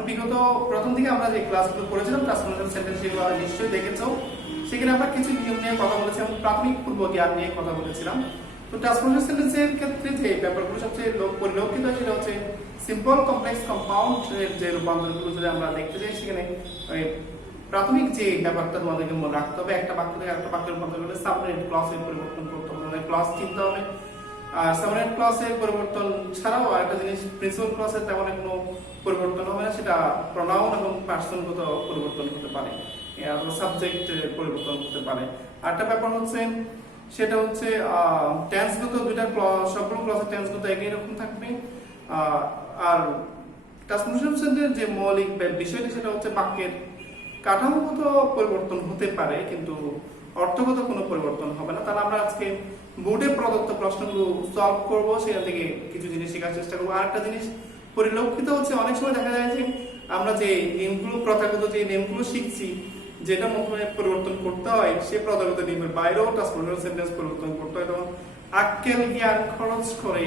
তোমরা বিগত প্রথম দিকে আমরা যে ক্লাসগুলো করেছিলাম ট্রান্সফরমেশন সেন্টেন্স সেগুলো নিশ্চয়ই দেখেছো। সেখানে আমরা কিছু নিয়ম নিয়ে কথা বলেছি এবং প্রাথমিক পূর্ব জ্ঞান নিয়ে কথা বলেছিলাম। তো ট্রান্সফরমেশন সেন্টেন্সের ক্ষেত্রে যে ব্যাপারগুলো সবচেয়ে পরিলক্ষিত সেটা হচ্ছে সিম্পল, কমপ্লেক্স, কম্পাউন্ড এর যে রূপান্তরগুলো যদি আমরা দেখতে যাই, সেখানে প্রাথমিক যে ব্যাপারটা তোমাদেরকে মনে রাখতে হবে, একটা বাক্য থেকে একটা বাক্যের রূপান্তর করলে সাবঅর্ডিনেট ক্লজের পরিবর্তন করতে হবে, মানে ক্লজ চিনতে হবে। আর সাবঅর্ডিনেট ক্লজের পরিবর্তন ছাড়াও আরেকটা জিনিস, প্রিন্সিপাল ক্লজের তেমন কোনো পরিবর্তন হবে না, সেটা প্রোনাউন এবং পার্সনগত পরিবর্তন হতে পারে, সাবজেক্ট পরিবর্তন হতে পারে। আরেকটা ব্যাপার হচ্ছে সেটা হচ্ছে টেন্সগত দুইটা সবগুলো ক্লজের টেন্সগত একই রকম থাকবে। আর ট্রান্সফরমেশন সেন্টেন্সের যে মৌলিক বিষয়টি সেটা হচ্ছে বাক্যের কাঠামোগত পরিবর্তন হতে পারে, কিন্তু অর্থগত কোনো পরিবর্তন হবে না। তাহলে আমরা আজকে বোর্ডে প্রদত্ত প্রশ্নগুলো সলভ করব, সেখান থেকে কিছু জিনিস শেখার চেষ্টা করবো। আরেকটা জিনিস পরিলক্ষিত হচ্ছে, অনেক সময় দেখা যায় যে আমরা যে নেমগুলো, প্রথাগত যে নেমগুলো শিখছি, যেটা মাধ্যমে পরিবর্তন করতে হয়, সে প্রথাগত নিয়মের বাইরেও ট্রান্সফরমেশন সেন্টেন্স পরিবর্তন করতে হয়, তখন আক্কেল জ্ঞান খরচ করে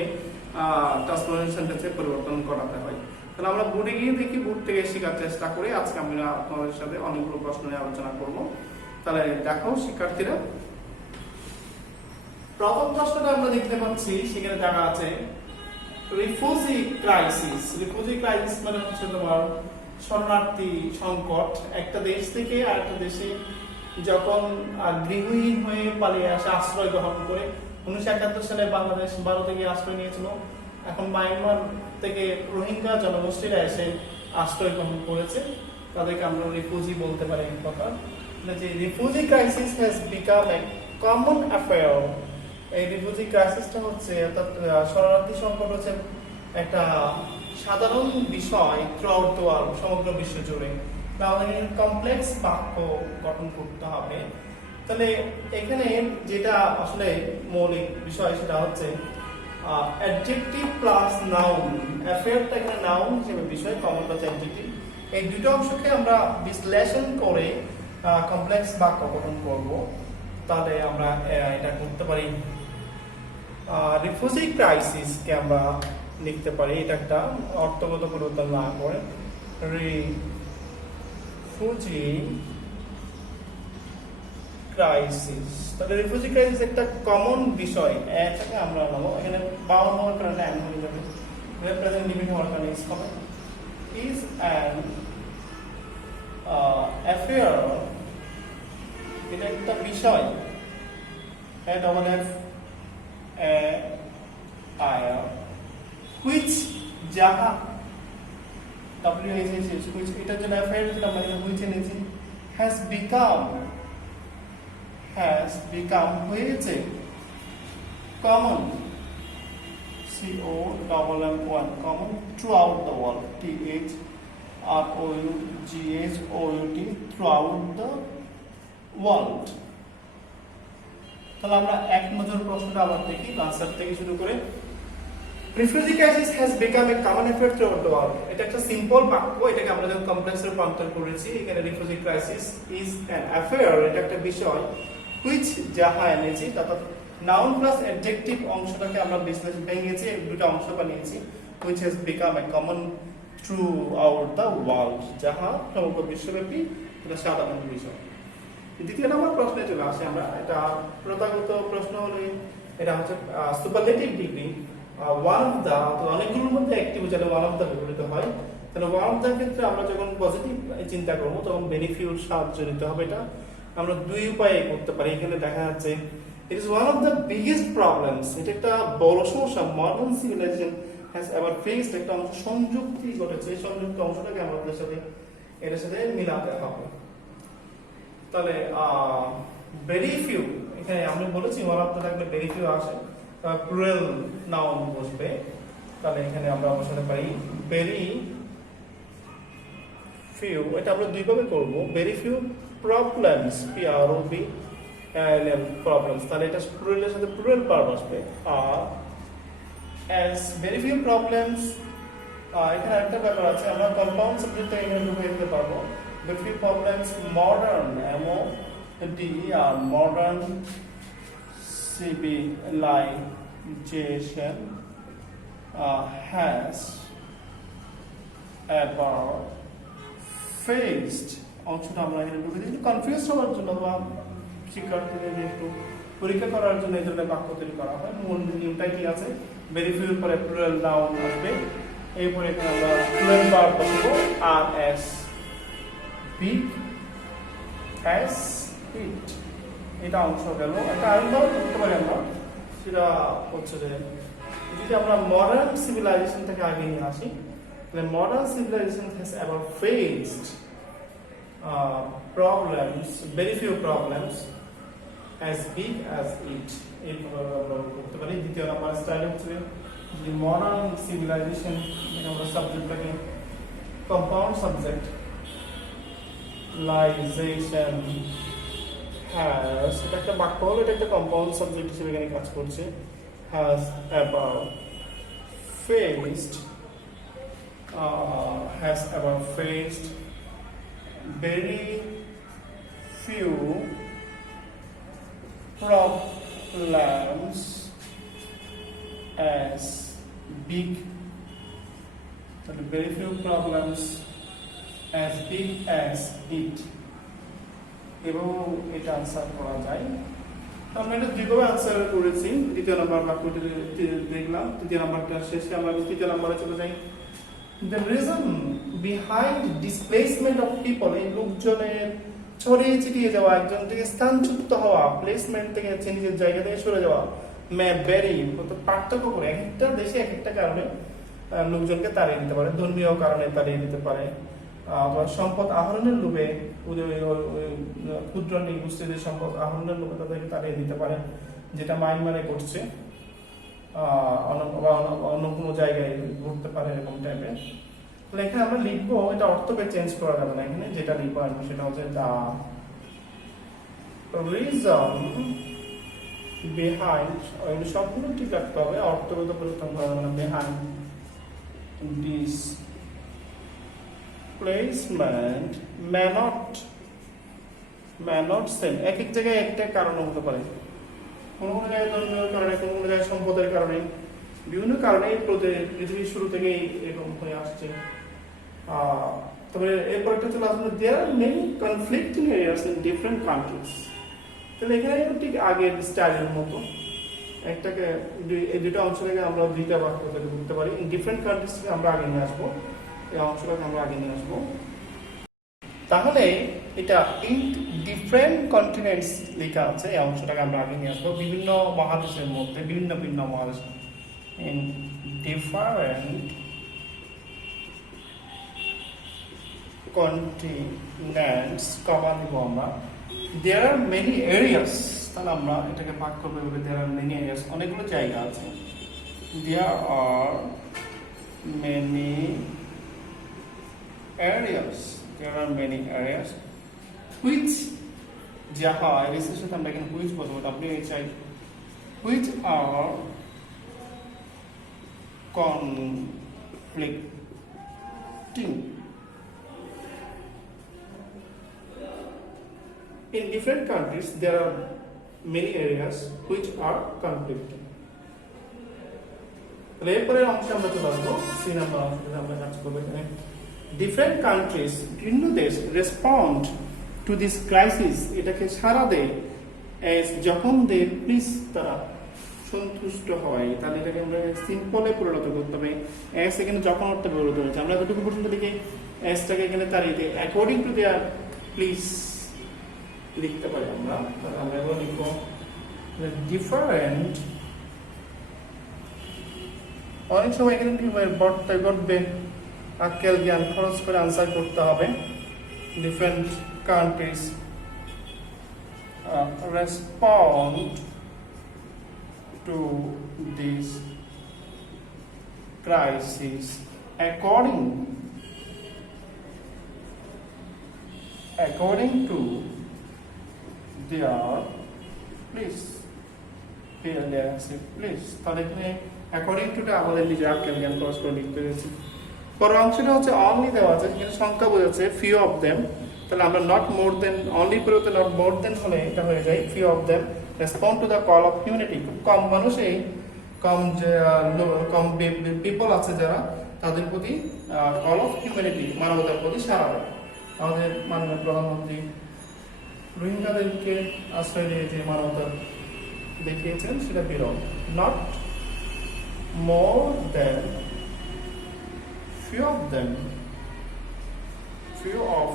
ট্রান্সফরমেশন সেন্টেন্সের পরিবর্তন করাতে হয়। তাহলে আমরা বোর্ডে গিয়ে দেখি, বোর্ড থেকে শেখার চেষ্টা করি। আজকে আমরা আপনাদের সাথে অনেকগুলো প্রশ্ন নিয়ে আলোচনা করব। তাহলে দেখো শিক্ষার্থীরা, প্রথম প্রশ্নটা আমরা দেখতে পাচ্ছি, সেখানে দেখা আছে রিফিউজি ক্রাইসিস। রিফিউজি ক্রাইসিস মানে হচ্ছে তোমার শরণার্থী সংকট। একটা দেশ থেকে আরেকটা দেশে যখন গৃহহীন হয়ে পালিয়ে আসে, আশ্রয় গ্রহণ করে। 1971 সালে বাংলাদেশ ভারতে গিয়ে আশ্রয় নিয়েছিল। এখন মায়ানমার থেকে রোহিঙ্গা জনগোষ্ঠীরা এসে আশ্রয় গ্রহণ করেছে, তাদেরকে আমরা রিফিউজি বলতে পারি। কথা যে refugee crisis has become a common affair. এই রিফিউজি ক্রাইসিসটা হচ্ছে, অর্থাৎ শরণার্থী সংকট হচ্ছে একটা সাধারণ বিষয় থ্রুআউট দ্য ওয়ার্ল্ড, সমগ্র বিশ্ব জুড়ে। আমাদের কমপ্লেক্স বাক্য গঠন করতে হবে। তাহলে এখানে যেটা আসলে মৌলিক বিষয় সেটা হচ্ছে অ্যাডজেক্টিভ প্লাস নাউন। অ্যাফেয়ারটা এখানে নাউন হিসেবে বিষয়, কমন প্লাস অ্যাডজেক্টিভ, এই দুটো অংশকে আমরা বিশ্লেষণ করে কমপ্লেক্স বাক্য গঠন করব। তাহলে আমরা এটা করতে পারি। রিফিউজি ক্রাইসিসকে আমরা লিখতে পারি, এটা একটা অর্থগত পরিবর্তন না করে রিফিউজি ক্রাইসিস। তাহলে রিফিউজি ক্রাইসিস একটা কমন বিষয়, এটাকে আমরা বলবো। এখানে বাউন্ড হওয়ার কারণে এন্ড হয়ে যাবে, প্রেজেন্ট লিমিট হওয়ার কারণে ইজ হবে। ইজ অ্যান অ্যাফেয়ার, এটা একটা বিষয়, ডবল এফ আয়ার, হুইচ যাহা, W H S S, which এটার জন্য অ্যাফেয়ার যেটা আমরা এখানে হুইচ এনেছি, হ্যাজ বিকাম হয়েছে, common COMM1 common throughout the world, THROUGHOUT throughout the world. তাহলে আমরা এক নজর প্রশ্নটা আবার দেখি, আনসার থেকে শুরু করে। Refugee crisis has become a common affair throughout the world. এটা একটা সিম্পল বাক্য, এটাকে আমরা যখন কমপ্লেক্সে রূপান্তর করেছি, এখানে refugee crisis is an affair, এটা একটা বিষয়, হুইচ যাহা এনেছি, অর্থাৎ নাউন প্লাস অ্যাডজেক্টিভ অংশটাকে আমরা বিশ্লেষণ ভেঙেছি, দুটো অংশ বানিয়েছি, which has become a common throughout the world, যাহা সমগ্র বিশ্বব্যাপী এটা সাধারণ বিষয়। দ্বিতীয় নম্বর প্রশ্নে চলে আসে আমরা। এটা প্রথাগত প্রশ্ন হলে এটা হচ্ছে superlative degree. One of the, অনেকগুলোর মধ্যে একটি বোঝালে ওয়ান অফ দা ব্যবহৃত হয়। তাহলে ওয়ান অফ দার ক্ষেত্রে আমরা যখন পজিটিভ চিন্তা করবো, তখন বেনিফিট সাহায্য নিতে হবে। এটা আমরা দুই উপায়ে করতে পারি। এখানে দেখা যাচ্ছে it is one of the biggest problems, এটা একটা বড় সমস্যা modern civilization has ever faced. একটা অংশ সংযুক্তি ঘটেছে, এই সংযুক্ত অংশটাকে আমাদের সাথে এর সাথে মিলাতে হবে। তাহলে ভেরি ফিউ, এখানে আমি বলেছি ওয়ান অফ দ্য থাকলে ভেরি ফিউ আসে, প্লুরাল নাউন বসবে। তাহলে এখানে আমরা বসাতে পারি ভেরি ফিউ। এটা আমরা দুই ভাবে করব, very few problems, PROBLEM problems. তাহলে এটা প্লুরালের সাথে প্লুরাল ভার্ব আসবে, as very few problems। এখানে একটা ব্যাপার আছে, আমরা কম্পাউন্ড সাবজেক্ট এখানে ঢুকিয়ে দিতে পারবো। very few problems modern, MODER, modern civilization has ever faced অংশটা আমরা এখানে ঢুকে দিই কনফিউজ হওয়ার জন্য বা শিক্ষার্থীদের একটু পরীক্ষা করার জন্য এই ধরনের বাক্য তৈরি করা হয়। মূল নিয়মটা কি আছে, ভেরি ফিউর পরে প্লুরাল নাউন আসবে, এরপরে এখানে আমরা প্লুরাল ভার্ব বসাবো আর এস বিগ অ্যাজ ইট, এটা অংশ গেল। একটা আরেকটাও করতে পারি আমরা, সেটা হচ্ছে যে যদি আমরা মডার্ন সিভিলাইজেশন থেকে আগে নিয়ে আসি, তাহলে modern civilization has ever faced problems, very few problems as big as it. এইভাবে আমরা করতে পারি। দ্বিতীয় নাম্বার স্টাইল হচ্ছে যে মডার্ন সিভিলাইজেশন, আমরা সাবজেক্টটাকে কম্পাউন্ড সাবজেক্ট লাইজেশন হ্যাজ, এটা একটা বাক্য হলো, এটা একটা কম্পাউন্ড সাবজেক্ট হিসেবে এখানে কাজ করছে। Has ever faced, has ever faced very few problems as big, very few problems as big as it, এবং এটা আনসার করা যায়। আমরা এটা দুইভাবে আনসার করেছি। দ্বিতীয় নাম্বার বাক্যটি দেখলাম, তৃতীয় নাম্বারটা শেষে আমরা তৃতীয় নাম্বারে চলে যাই। The reason behind displacement of people, এই লোকজনের ছড়িয়ে ছিটিয়ে যাওয়া, একজন থেকে স্থানচ্যুত হওয়া, প্লেসমেন্ট থেকে নিজের জায়গা থেকে সরে যাওয়া, মে ভ্যারি, পার্থক্য করে এক একটা দেশে এক একটা কারণে লোকজনকে তাড়িয়ে দিতে পারে। ধর্মীয় কারণে তাড়িয়ে দিতে পারে, অথবা সম্পদ আহরণের লোভে, ক্ষুদ্র নৃগোষ্ঠীদের সম্পদ আহরণের লোভে তাদেরকে তাড়িয়ে দিতে পারে, যেটা মায়ানমারে ঘটছে, অন্য কোনো জায়গায় ঘুরতে পারে এরকম টাইপের। তাহলে এখানে আমরা লিখবো, এটা অর্থকে চেঞ্জ করা যাবে না, এখানে যেটা লিখবো সেটা হচ্ছে দ্য রিজন বিহাইন্ড, সবগুলো ঠিক রাখতে হবে, অর্থগত পরিবর্তন করা যাবে না। Behind this placement may not same, এক এক জায়গায় একটা কারণ হতে পারে, কোনো কোনো জায়গায় ধর্মীয় কারণে, কোনো কোনো জায়গায় সম্পদের কারণে, বিভিন্ন কারণে পৃথিবীর শুরু থেকেই এরকম হয়ে আসছে। তবে এরপর একটা চলে আসলে there are many conflicting areas in different countries. তাহলে এখানে ঠিক আগের স্টাইলের মতো একটাকে এই দুটো অংশ থেকে আমরা দুইটা বাক্য তৈরি করতে পারি। ইন ডিফারেন্ট কান্ট্রিজ থেকে আমরা আগে নিয়ে আসবো, এই অংশটাকে আমরা আগে নিয়ে আসবো। তাহলে এটা ইন ডিফারেন্ট কন্টিনেন্টস লেখা আছে, এই অংশটাকে আমরা আগে নিয়ে আসবো। বিভিন্ন মহাদেশের মধ্যে, ভিন্ন ভিন্ন মহাদেশ, ইন ডিফারেন্ট কন্টিনেন্টস, কমা দিব আমরা। দেয়ার আর মেনি এরিয়াস, তাহলে আমরা এটাকে ভাগ করবো বলে দেয়ার আর মেনি এরিয়াস, অনেকগুলো জায়গা আছে। There are many areas, there are many areas which, যাহা এর সাথে আমরা এখানে which বলবো, WHI, which are conflicting in different countries. There are many areas which are conflicting. এরপরে অংশে আমরা চলে আসবো, সি নাম্বার অংশে আমরা কাজ করবো। এখানে ডিফারেন্ট কান্ট্রিজ, ভিন্ন দেশ, রেসপন্ড টু দিস ক্রাইসিস, এটাকে সাড়া দেয় যখন দে প্লিজ, তারা সন্তুষ্ট হয়। তাহলে এটাকে আমরা সিম্পলে পরিণত করতে হবে। এস এখানে যখন অর্থে পরিণত হচ্ছে, আমরা যতটুকু পর্যন্ত লিখে এসটাকে এখানে তাড়িয়ে দিই, অ্যাকর্ডিং টু দেয়ার প্লিজ লিখতে পারি আমরা। আমরা এগুলো লিখবো ডিফারেন্ট, অনেক সময় এখানে কি ঘটবে, আক্কেল জ্ঞান খরচ করে আনসার করতে হবে। Different countries respond to this crisis according to their please, please. তাহলে এখানে অ্যাকর্ডিং টুটা আমাদের নিজের আক্কেল জ্ঞান খরচ করে লিখতে হয়েছে। পরের অংশটা হচ্ছে অনলি দেওয়া আছে, এখানে সংখ্যা বোঝাচ্ছে ফিউ অফ দেম। তাহলে আমরা নট মোর দেন, অনলি পরিবর্তে নট মোর দেন হলে এটা হয়ে যায় few of them respond to the call of humanity. খুব কম মানুষই, কম পিপল আছে যারা, তাদের প্রতি কল অফ হিউম্যানিটি, মানবতার প্রতি সাড়া দেয়। আমাদের মাননীয় প্রধানমন্ত্রী রোহিঙ্গাদেরকে আশ্রয় দিয়ে যে মানবতা দেখিয়েছেন সেটা বিরল। Not more than few of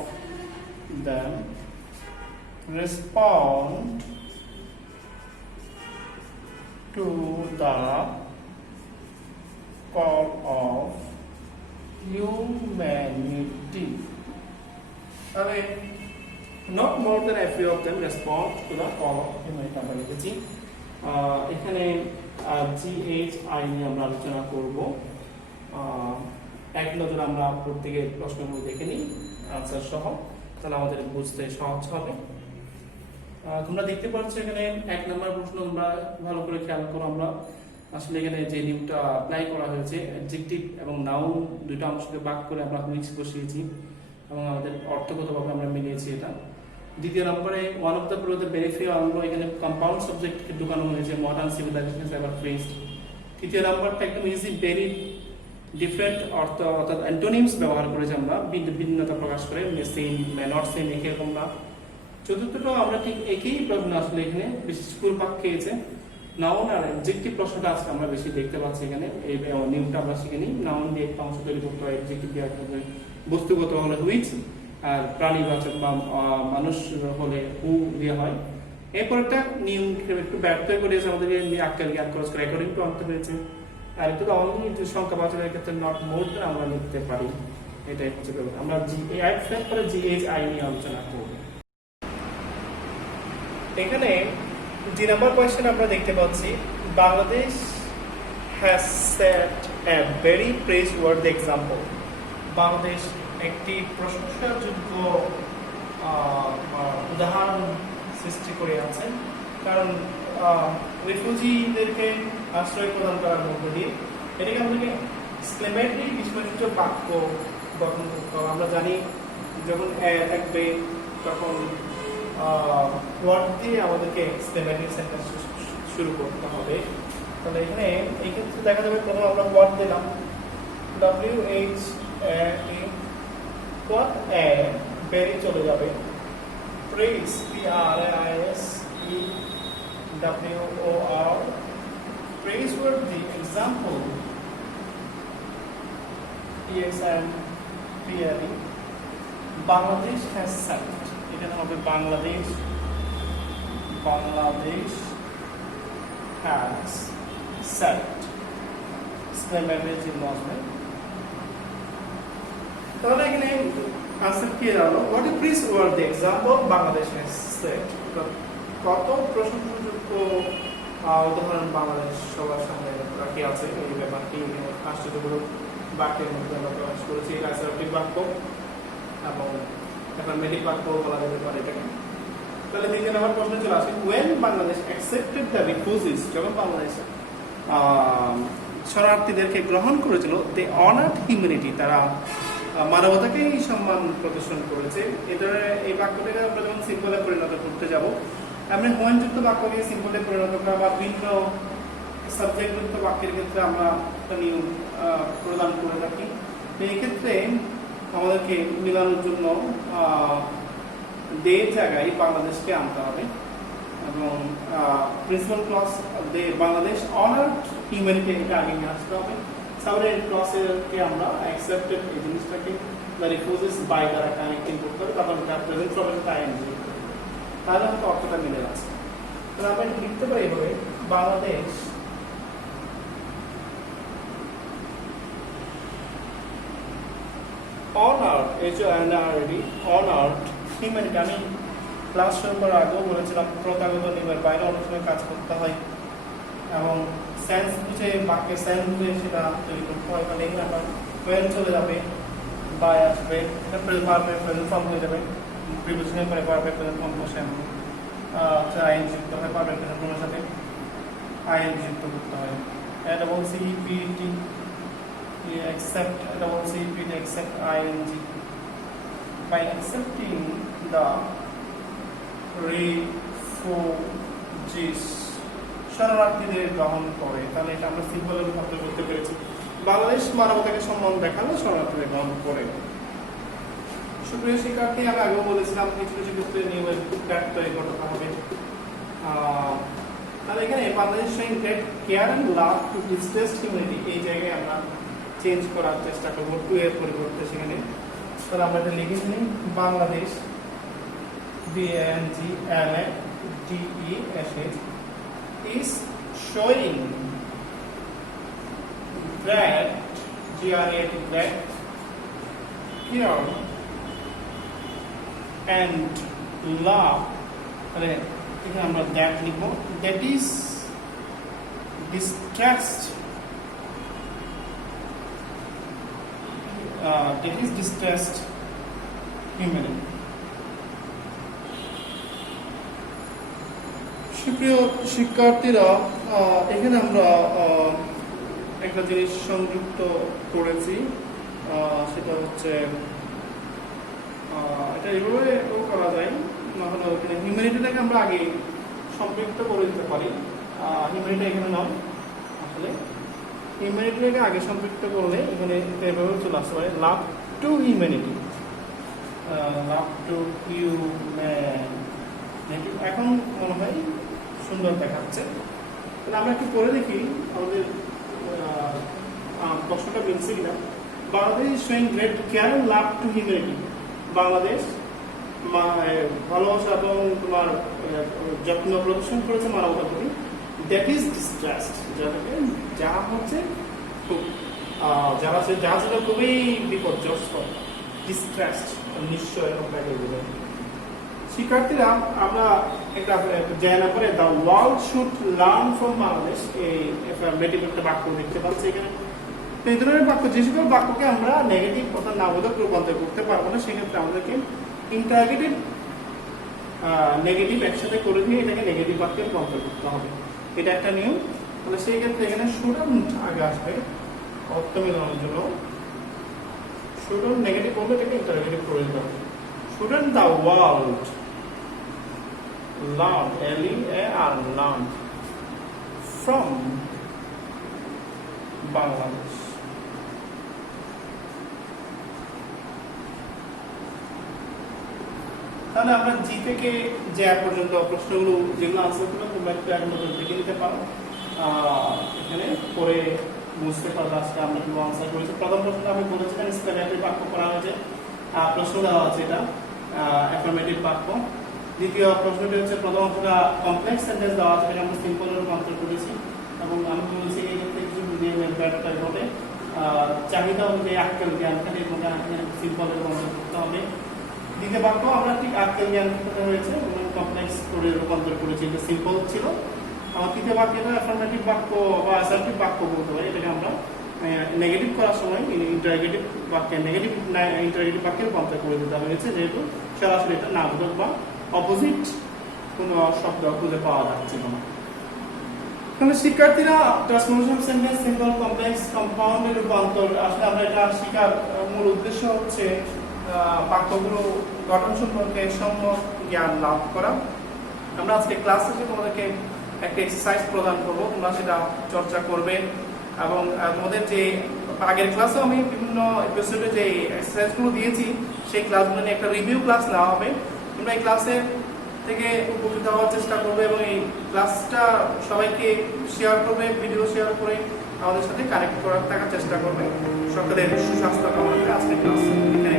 them respond to the call of humanity. I mean, not more than a few of them respond to the call of humanity. আমরা লিখেছি এখানে GHI নিয়ে আমরা আলোচনা করব। এক নজরে আমরা প্রত্যেকের প্রশ্নগুলো দেখে নিই আনসার সহ, তাহলে আমাদের বুঝতে সহজ হবে। তোমরা দেখতে পাচ্ছ এখানে 1 নম্বর প্রশ্ন তোমরা ভালো করে খেয়াল করো। আমরা আসলে এখানে যে নিয়মটা অ্যাপ্লাই করা হয়েছে অ্যাডজেক্টিভ এবং নাউন দুটো অংশকে ভাগ করে আমরা মিক্স বসিয়েছি এবং আমাদের অর্থগতভাবে আমরা মিলিয়েছি এটা। দ্বিতীয় নম্বরে ওয়ান অফ দ্য বেনিফিট আমরা এখানে কম্পাউন্ড সাবজেক্টকে ঢুকানো হয়েছে, মডার্ন সিভিলাইজেশন এভার প্রেজড। তৃতীয় নম্বরটা একদম ইজি, ভেরি ডিফারেন্ট অর্থ অর্থাৎ অ্যান্টোনিমস ব্যবহার করেছি আমরা, ভিন্নতা প্রকাশ করে, সেম নট সেম একই রকম না। চতুর্থটাও আমরা ঠিক একই প্রশ্ন আসলে এখানে বিশেষ করে পাক খেয়েছে। নাউন আর অ্যাডজেক্টিভ প্রশ্নটা আজকে আমরা বেশি দেখতে পাচ্ছি এখানে, এই নিয়মটা আমরা শিখে নিই। নাউন দিয়ে একটা অংশ তৈরি করতে হয়, অ্যাডজেক্টিভ দিয়ে একটা বস্তুগত হলে হুইচ, আর প্রাণীবাচক বা মানুষ হলে হু দিয়ে হয়। এরপর একটা নিয়ম একটু ব্যর্থ করেছে আমাদের আক্কেল জ্ঞান খরচ করে অ্যাকর্ডিং টু আনতে হয়েছে। আর একটু অনলি সংখ্যাবাচকের ক্ষেত্রে নট মোর আমরা লিখতে পারি, এটাই হচ্ছে ব্যাপার। আমরা পরে GHI নিয়ে আলোচনা করব। এখানে যে নাম্বার কোয়েশ্চেন আমরা দেখতে পাচ্ছি, Bangladesh has set a very praiseworthy example. Bangladesh একটি প্রশংসাযোগ্য উদাহরণ সৃষ্টি করে আছেন, কারণ রিফিউজিদেরকে আশ্রয় প্রদান করার মধ্য দিয়ে এটাকে আমাদেরকে এক্সক্লেমেটরি বিস্ময়সূচক বাক্য গঠন করতে হবে। আমরা জানি যখন থাকবে তখন ওয়ার্ড দিয়ে আমাদেরকে এক্সক্লেমেটরি সেন্টেন্স শুরু করতে হবে। তাহলে এখানে এই ক্ষেত্রে দেখা যাবে প্রথমে আমরা ওয়ার্ড দিলাম WHA, ওয়ার্ড বেরি চলে যাবে, praise PRAISEWOR, praiseworthy example EXAMPLE, Bangladesh has set, এখানে হবে বাংলাদেশ has set এক্সক্লেমেটরি চিহ্ন আসবে। তাহলে এখানে আনসার কি হলো, what is praiseworthy example Bangladesh has set, কত প্রশংসাযোগ্য উদাহরণ বাংলাদেশ সবার সামনে রাখি আছে, এই ব্যাপারটি আশ্চর্যজনক বাক্যের মধ্যে আমরা প্রকাশ করেছি। অ্যাসার্টিভ বাক্য এবং অ্যাফার্মেটিভ বাক্য বলা যেতে পারে এটাকে। তাহলে দ্বিতীয় নম্বর প্রশ্ন চলে আসে, when Bangladesh accepted the refugees, যখন বাংলাদেশ শরণার্থীদেরকে গ্রহণ করেছিল, দে অনার্ড হিউম্যানিটি, তারা মানবতাকেই সম্মান প্রদর্শন করেছে। এটা এই বাক্যটাকে আমরা যখন সিম্বলে পরিণত করতে যাব, আমরা হোয়েনযুক্ত বাক্যকে সিম্বলে পরিণত করা বা ভিন্ন সাবজেক্টযুক্ত বাক্যের ক্ষেত্রে আমরা নিয়ম প্রদান করে থাকি। এই ক্ষেত্রে আমাদেরকে মিলানোর জন্য দে জায়গায় বাংলাদেশকে আনতে হবে এবং প্রিন্সিপাল ক্লজ দে বাংলাদেশ অনার্ড হিউম্যানিটি এটা আগে নিয়ে আসতে হবে। সাবঅর্ডিনেট ক্লজকে আমরা অ্যাকসেপ্টেড এই জিনিসটাকে দ্য রিফিউজিস বাই দ্বারা কানেক্টিং করতে হবে, তারপর তার প্রেজেন্ট ফর্মে আইএনজি, তাহলে হয়তো অর্থটা মিলে যাচ্ছে। তাহলে আমরা লিখতে পারি এভাবে, Bangladesh honored, HONRD, honored humanity। আমি ক্লাস শুরু করার আগেও বলেছিলাম প্রথাগত নিয়মের বাইরে অনেক সময় কাজ করতে হয় এবং সেন্স বুঝে বাক্যের সেন্স বুঝে সেটা তৈরি করতে হয়। তাহলে এখানে আমরা ওয়েন চলে যাবে, বাই আসবে, এটা প্রেজেন্ট ফর্ম হয়ে যাবে, প্রিপোজিশনের পরে পারফেক্ট প্রেজেন্ট ফর্ম বসে আইএনজি যুক্ত হয়, পারফেক্ট প্রেজেন্ট ফর্মের সাথে আইএনজি যুক্ত করতে হয়। এটা বলছি PT accept, CPT accept ing, by accepting the refugees, শরণার্থীদের গ্রহণ করে। তাহলে এটা আমরা সিম্বলে রূপান্তর করতে পেরেছি, বাংলাদেশ মানবতাকে সম্মান দেখানো শরণার্থীদের গ্রহণ করে। সুপ্রিয় শিক্ষার্থী, আমি আগেও বলেছিলাম কিছু কিছু ক্ষেত্রে নিয়মের ব্যত্যয় ঘটাতে হবে। তাহলে এখানে Bangladesh showing great care and love to distressed humanity, এই জায়গায় আমরা চেঞ্জ করার চেষ্টা করবো, টু এর পরিবর্তে সেখানে। তাহলে আমরা এটা লিখে নিই, Bangladesh BANGLADESH is showing great GRAT great care and love, তাহলে এখানে আমরা দ্যাট লিখব, দ্যাট ইজ distressed humanity। সুপ্রিয় শিক্ষার্থীরা, এখানে আমরা একটা জিনিস সংযুক্ত করেছি, সেটা হচ্ছে এটা এইভাবে করা যায়, না হলে ওখানে হিউম্যানিটিটাকে আমরা আগে সম্পৃক্ত করে দিতে পারি। হিউম্যানিটি এখানে নয়, আসলে হিউম্যানিটিটাকে আগে সম্পৃক্ত করলে এখানে এভাবে চলে আসতে পারে, love to humanity, love to humanity. এখন মনে হয় সুন্দর দেখাচ্ছে। তাহলে আমরা একটু পড়ে দেখি আমাদের প্রশ্নটা মিলছে কিনা। Bangladesh showing great care and love to humanity, Bangladesh ভালোবাসা এবং তোমার যত্ন প্রদর্শন করেছে মানবতার প্রতি। দ্যাট ইজ ডিস্ট্রেসড, যা হচ্ছে খুব যা ছিল খুবই বিপর্যস্ত, ডিস্ট্রেসড নিশ্চয় শিক্ষার্থীরা। আমরা একটা জানা করে the world should learn from Bangladesh, এই অ্যাফার্মেটিভ একটা বাক্য দেখতে পাচ্ছি এখানে। এই ধরনের বাক্য, যে সকল বাক্যকে আমরা নেগেটিভ অর্থাৎ নাবোধক রূপান্তর করতে পারবো না, সেক্ষেত্রে আমাদেরকে ইন্টারগেটিভ নেগেটিভ একসাথে করে দিয়ে এটাকে নেগেটিভ বাক্যে রূপান্তর করতে হবে, এটা একটা নিয়ম। তাহলে সেই ক্ষেত্রে এখানে শুডন্ট আগে আসবে অর্থ মেলানোর জন্য। শুডন্ট নেগেটিভ করলে এটাকে ইন্টারগেটিভ করে দিতে হবে। Shouldn't the world learn, L-E-A-R, learn from Bangladesh। তাহলে আমরা জি থেকে যে পর্যন্ত প্রশ্নগুলো যেগুলো আনসার করলাম তোমরা একটু এক নজর দেখে নিতে পারো, এখানে পরে বুঝতে পারবে আজকে আমরা কি আনসার করেছি। প্রথম প্রশ্নটা আমি বলেছিলাম স্পেলিং বাক্য করা হয়েছে, প্রশ্ন দেওয়া আছে এটা অ্যাফার্মেটিভ বাক্য। দ্বিতীয় প্রশ্নটি হচ্ছে প্রথম অংশটা কমপ্লেক্স সেন্টেন্স দেওয়া আছে, এটা আমরা সিম্পল রূপান্তর করেছি এবং আমি বলেছি এই ক্ষেত্রে কিছু ব্যাপারটা ঘটে চাহিদা অনুযায়ী আক্কেল জ্ঞান থাকে এবং সিম্পল রূপান্তর করতে হবে। দ্বিতীয় বাক্য আমরা ঠিক আক্কেল জ্ঞান করতে হয়েছে এবং কমপ্লেক্স করে রূপান্তর করেছি, এটা সিম্পল ছিল। আমার তৃতীয় বাক্যটা অ্যাফার্মেটিভ বাক্য বা অ্যাসার্টিভ বাক্য বলতে পারি, এটাকে আমরা নেগেটিভ করার সময় ইন্টারগেটিভ বাক্যে ইন্টারগেটিভ বাক্যে রূপান্তর করে দিতে হয়েছে, যেহেতু সরাসরি এটা নাবোধক বা অপোজিট কোনো শব্দ খুঁজে পাওয়া যাচ্ছিল না। তাহলে শিক্ষার্থীরা ট্রান্সফরমেশন সেন্টেন্স, সিম্পল, কমপ্লেক্স, কম্পাউন্ডের রূপান্তর, আসলে আমরা এটা শেখার মূল উদ্দেশ্য হচ্ছে বাক্যগুলো গঠন সম্পর্কে সম্যক জ্ঞান লাভ করা। আমরা আজকে ক্লাস শেষে তোমাদেরকে একটা এক্সারসাইজ প্রদান করবো, তোমরা সেটা চর্চা করবে এবং তোমাদের যে আগের ক্লাসেও আমি বিভিন্ন এপিসোডে যে এক্সারসাইজগুলো দিয়েছি সেই ক্লাসগুলো নিয়ে একটা রিভিউ ক্লাস নেওয়া হবে। তোমরা এই ক্লাসে থেকে উপকৃত হওয়ার চেষ্টা করবে এবং এই ক্লাসটা সবাইকে শেয়ার করবে, ভিডিও শেয়ার করে আমাদের সাথে কানেক্ট করার থাকার চেষ্টা করবে। সকলের সুস্বাস্থ্য কামনা করে আজকে ক্লাস এখানে